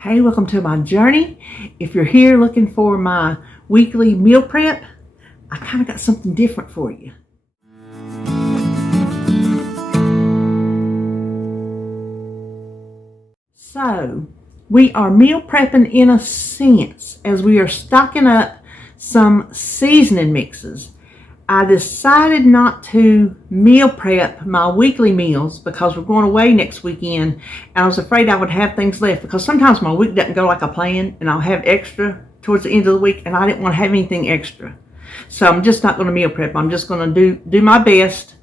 Hey, welcome to my journey. If you're here looking for my weekly meal prep, I kind of got something different for you. So, we are meal prepping in a sense as we are stocking up some seasoning mixes. I decided not to meal prep my weekly meals because we're going away next weekend, and I was afraid I would have things left because sometimes my week doesn't go like I plan and I'll have extra towards the end of the week, and I didn't want to have anything extra. So I'm just not going to meal prep. I'm just going to do my best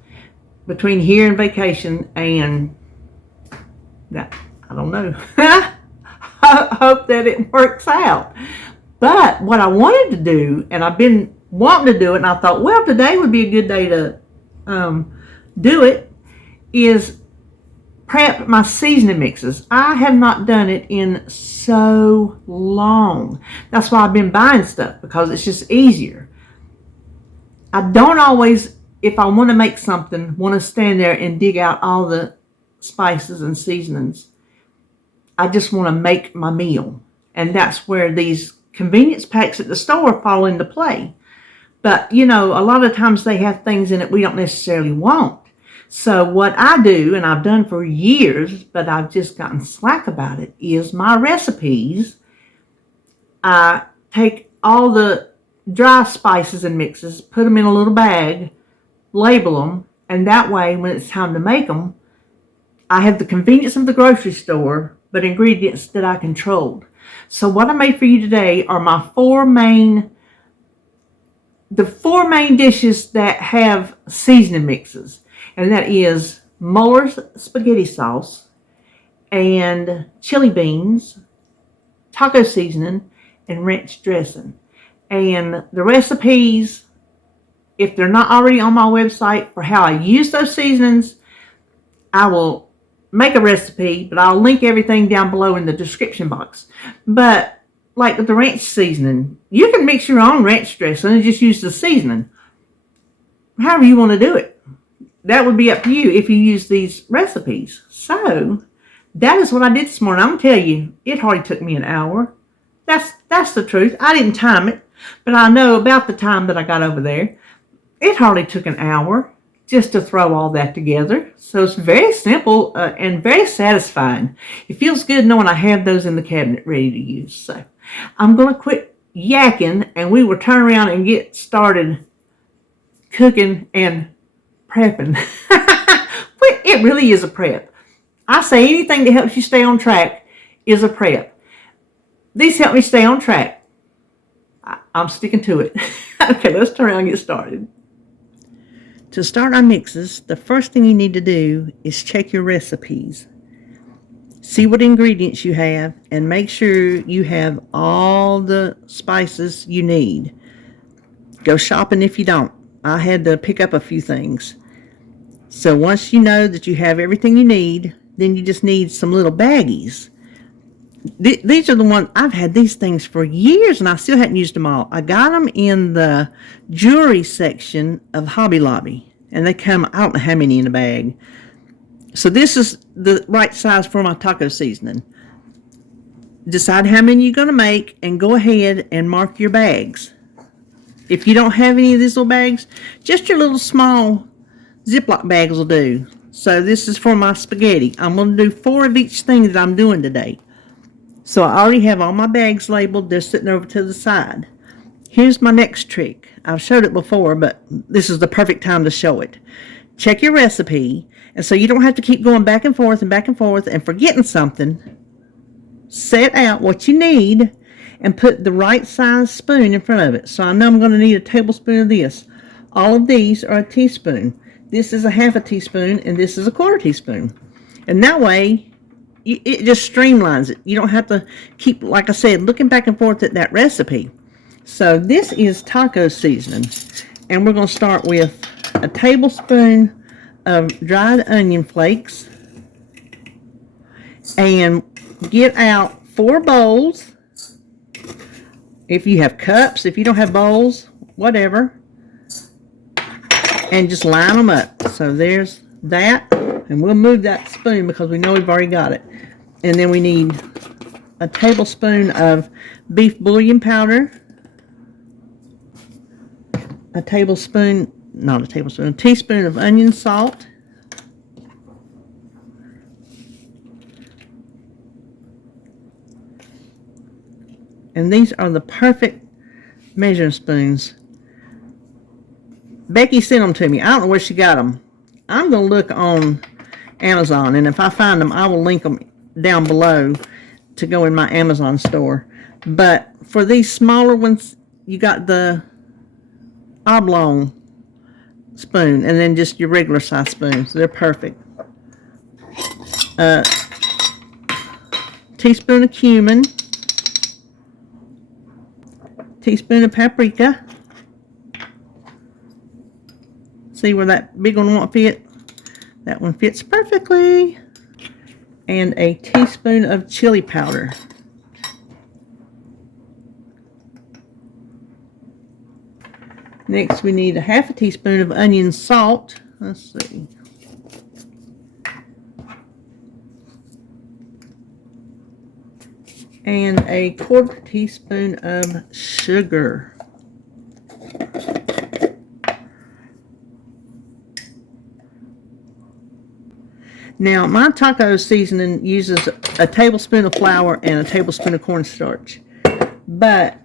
between here and vacation, and that, I don't know. I hope that it works out. But what I wanted to do, and I've been wanting to do it, and I thought, well, today would be a good day to do it, is prep my seasoning mixes. I have not done it in so long. That's why I've been buying stuff, because it's just easier. I don't always, if I want to make something, want to stand there and dig out all the spices and seasonings. I just want to make my meal, and that's where these convenience packs at the store fall into play. But, you know, a lot of times they have things in it we don't necessarily want. So what I do, and I've done for years, but I've just gotten slack about it, is my recipes. I take all the dry spices and mixes, put them in a little bag, label them, and that way when it's time to make them, I have the convenience of the grocery store, but ingredients that I controlled. So what I made for you today are my four main dishes that have seasoning mixes, and that is Mueller's spaghetti sauce and chili beans, taco seasoning, and ranch dressing. And the recipes, if they're not already on my website for how I use those seasonings, I will make a recipe, but I'll link everything down below in the description box. But like with the ranch seasoning, you can mix your own ranch dressing and just use the seasoning. However you want to do it. That would be up to you if you use these recipes. So, that is what I did this morning. I'm going to tell you, it hardly took me an hour. That's the truth. I didn't time it, but I know about the time that I got over there. It hardly took an hour just to throw all that together. So it's very simple and very satisfying. It feels good knowing I have those in the cabinet ready to use. So I'm going to quit yakking, and we will turn around and get started cooking and prepping. It really is a prep. I say anything that helps you stay on track is a prep. These help me stay on track. I'm sticking to it. Okay, let's turn around and get started. To start our mixes, the first thing you need to do is check your recipes. See what ingredients you have and make sure you have all the spices you need. Go shopping if you don't. I had to pick up a few things. So once you know that you have everything you need, then you just need some little baggies. These are the ones, I've had these things for years and I still hadn't used them all. I got them in the jewelry section of Hobby Lobby, and they come, I don't know how many in a bag. So this is the right size for my taco seasoning. Decide how many you're going to make and go ahead and mark your bags. If you don't have any of these little bags, just your little small Ziploc bags will do. So this is for my spaghetti. I'm going to do 4 of each thing that I'm doing today. So I already have all my bags labeled. They're sitting over to the side. Here's my next trick. I've showed it before, but this is the perfect time to show it. Check your recipe, and so you don't have to keep going back and forth and forgetting something. Set out what you need and put the right size spoon in front of it. So I know I'm going to need a tablespoon of this. All of these are a teaspoon. This is a half a teaspoon, and this is a quarter teaspoon. And that way, it just streamlines it. You don't have to keep, like I said, looking back and forth at that recipe. So this is taco seasoning. And we're going to start with a tablespoon of dried onion flakes. And get out 4 bowls. If you have cups, if you don't have bowls, whatever. And just line them up. So there's that. And we'll move that spoon because we know we've already got it. And then we need a tablespoon of beef bouillon powder, a teaspoon of onion salt, and these are the perfect measuring spoons. Becky sent them to me. I don't know where she got them. I'm going to look on Amazon, and if I find them, I will link them down below to go in my Amazon store. But for these smaller ones, you got the oblong spoon and then just your regular size spoons. They're perfect. Teaspoon of cumin, teaspoon of paprika. See where that big one won't fit? That one fits perfectly. And a teaspoon of chili powder. Next, we need a half a teaspoon of onion salt. Let's see. And a quarter teaspoon of sugar. Now, my taco seasoning uses a tablespoon of flour and a tablespoon of cornstarch. But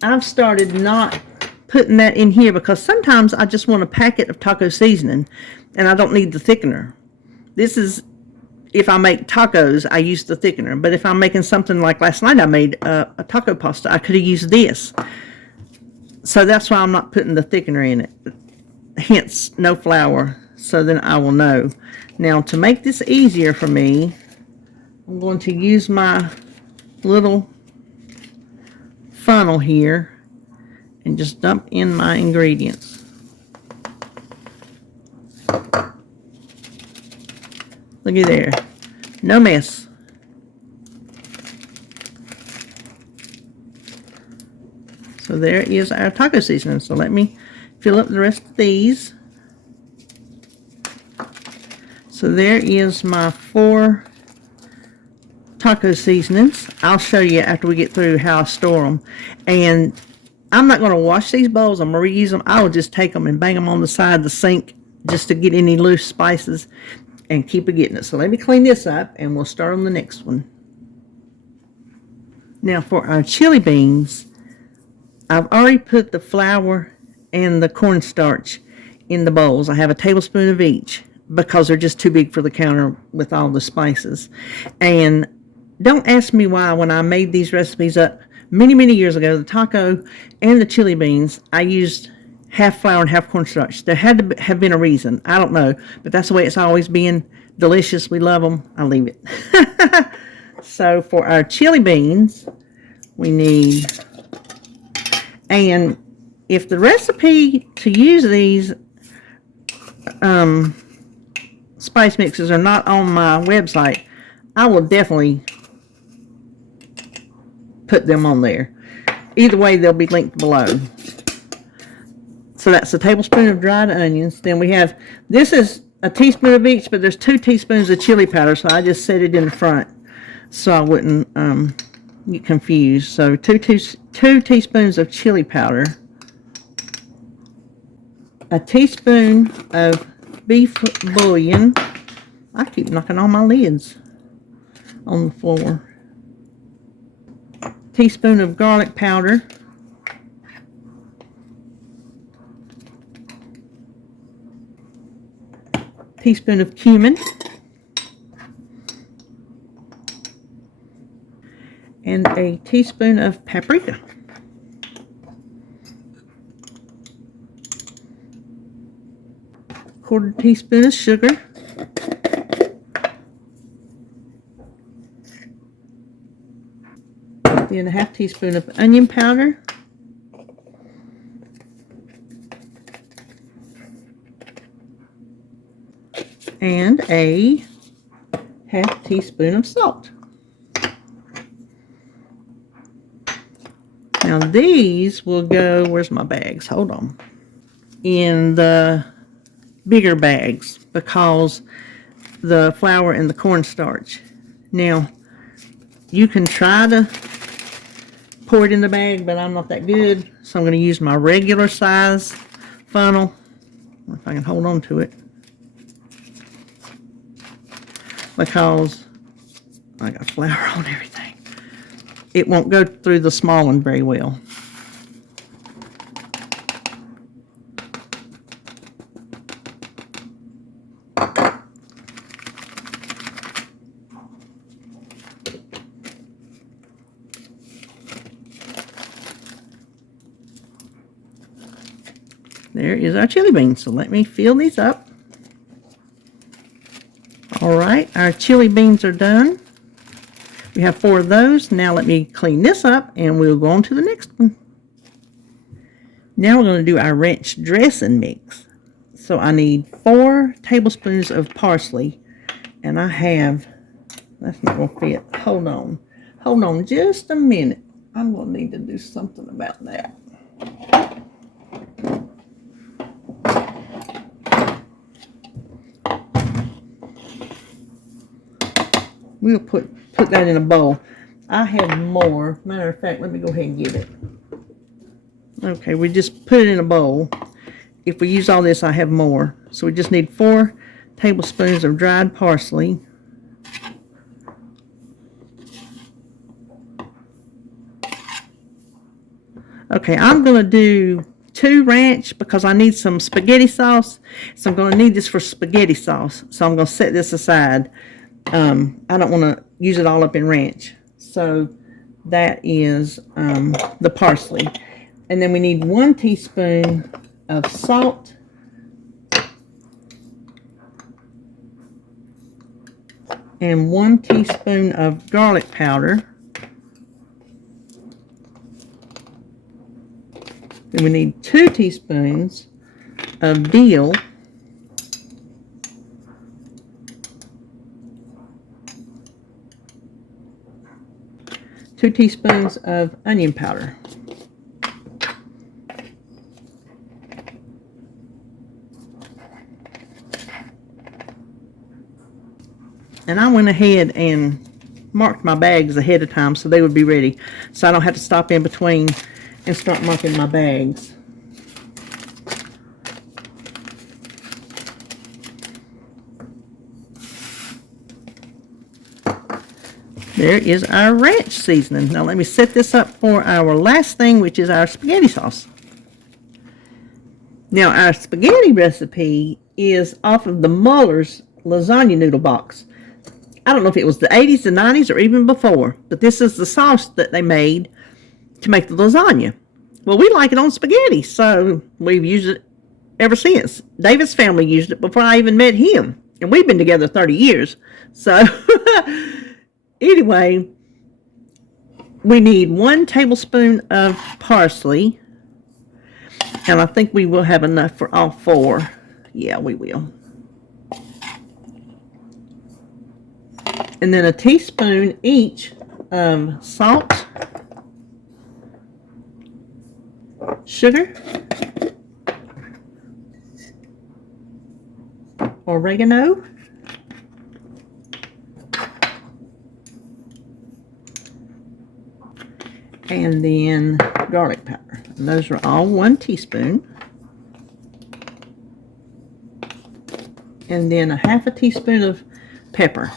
I've started not putting that in here because sometimes I just want a packet of taco seasoning and I don't need the thickener. This is, if I make tacos, I use the thickener. But if I'm making something like last night I made a taco pasta, I could have used this. So that's why I'm not putting the thickener in it. Hence, no flour. So then I will know. Now, to make this easier for me, I'm going to use my little funnel here and just dump in my ingredients. Looky there. No mess. So there is our taco seasoning. So let me fill up the rest of these. So there is my 4 taco seasonings. I'll show you after we get through how I store them. And I'm not going to wash these bowls. I'm going to reuse them. I will just take them and bang them on the side of the sink just to get any loose spices and keep it getting it. So let me clean this up and we'll start on the next one. Now for our chili beans, I've already put the flour and the cornstarch in the bowls. I have a tablespoon of each, because they're just too big for the counter with all the spices. And don't ask me why when I made these recipes up many, many years ago, the taco and the chili beans, I used half flour and half cornstarch. There had to have been a reason. I don't know, but that's the way it's always been. Delicious. We love them. I leave it. So for our chili beans, we need, and if the recipe to use these spice mixes are not on my website, I will definitely put them on there. Either way, they'll be linked below. So that's a tablespoon of dried onions. Then we have, this is a teaspoon of each, but there's 2 teaspoons of chili powder, so I just set it in the front so I wouldn't get confused. So 2 teaspoons of chili powder, a teaspoon of beef bouillon. I keep knocking on my lids on the floor. Teaspoon of garlic powder. Teaspoon of cumin. And a teaspoon of paprika. Quarter teaspoon of sugar. Then a half teaspoon of onion powder. And a half teaspoon of salt. Now these will go, where's my bags? Hold on. In the bigger bags because the flour and the cornstarch. Now, you can try to pour it in the bag, but I'm not that good. So I'm going to use my regular size funnel. If I can hold on to it. Because I got flour on everything. It won't go through the small one very well. There is our chili beans. So let me fill these up. All right, our chili beans are done. We have 4 of those. Now let me clean this up and we'll go on to the next one. Now we're going to do our ranch dressing mix. So I need 4 tablespoons of parsley, and I have, that's not going to fit. Hold on just a minute. I'm going to need to do something about that. We'll put that in a bowl. I have more. Matter of fact, let me go ahead and get it. Okay, we just put it in a bowl. If we use all this, I have more. So we just need 4 tablespoons of dried parsley. Okay, I'm going to do 2 ranch because I need some spaghetti sauce. So I'm going to need this for spaghetti sauce. So I'm going to set this aside. I don't want to use it all up in ranch. So that is the parsley. And then we need 1 teaspoon of salt. And 1 teaspoon of garlic powder. Then we need 2 teaspoons of dill. 2 teaspoons of onion powder. And I went ahead and marked my bags ahead of time so they would be ready. So I don't have to stop in between and start marking my bags. There is our ranch seasoning. Now let me set this up for our last thing, which is our spaghetti sauce. Now our spaghetti recipe is off of the Mueller's lasagna noodle box. I don't know if it was the 80s, the 90s, or even before, but this is the sauce that they made to make the lasagna. Well, we like it on spaghetti, so we've used it ever since. David's family used it before I even met him, and we've been together 30 years. So anyway, we need 1 tablespoon of parsley, and I think we will have enough for all 4. Yeah, we will. And then a teaspoon each of salt, sugar, oregano, and then garlic powder. And those are all 1 teaspoon. And then a half a teaspoon of pepper.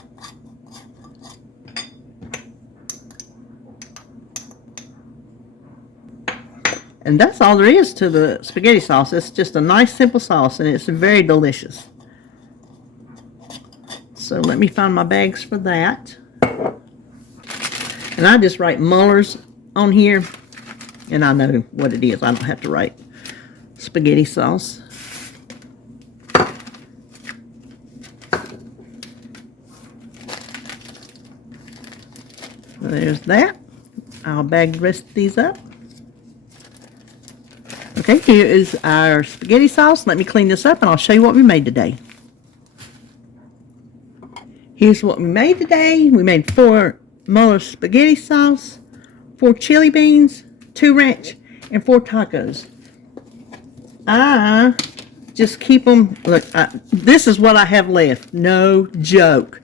And that's all there is to the spaghetti sauce. It's just a nice simple sauce, and it's very delicious. So let me find my bags for that. And I just write Mueller's on here, and I know what it is. I don't have to write spaghetti sauce. So there's that. I'll bag the rest of these up. Okay, here is our spaghetti sauce. Let me clean this up and I'll show you what we made today. Here's what we made today. We made 4 Mueller spaghetti sauce, 4 chili beans, 2 ranch, and 4 tacos. I Just keep them. Look, this is what I have left. No joke.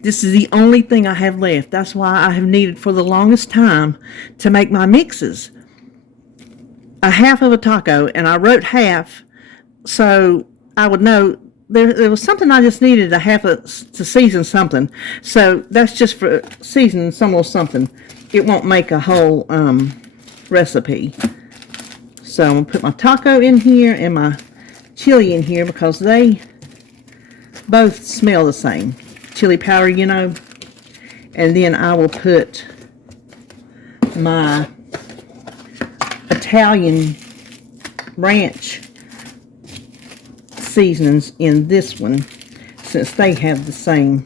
This is the only thing I have left. That's why I have needed for the longest time to make my mixes. A half of a taco, and I wrote half so I would know there was something I just needed a half to season something. So that's just for seasoning some little something. It won't make a whole recipe. So I'm going to put my taco in here and my chili in here because they both smell the same. Chili powder, you know. And then I will put my Italian ranch seasonings in this one since they have the same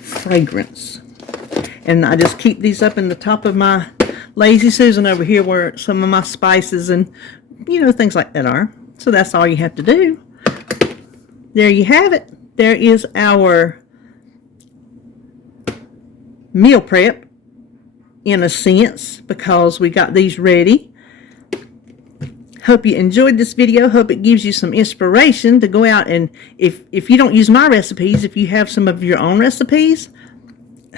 fragrance. And I just keep these up in the top of my Lazy Susan over here where some of my spices and, you know, things like that are. So that's all you have to do. There you have it. There is our meal prep in a sense because we got these ready. Hope you enjoyed this video. Hope it gives you some inspiration to go out and if you don't use my recipes, if you have some of your own recipes,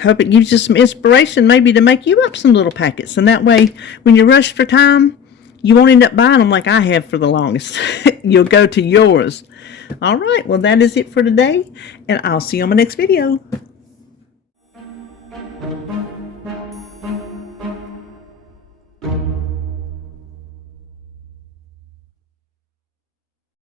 hope it gives you some inspiration maybe to make you up some little packets. And that way, when you're rushed for time, you won't end up buying them like I have for the longest. You'll go to yours. All right, well, that is it for today, and I'll see you on my next video.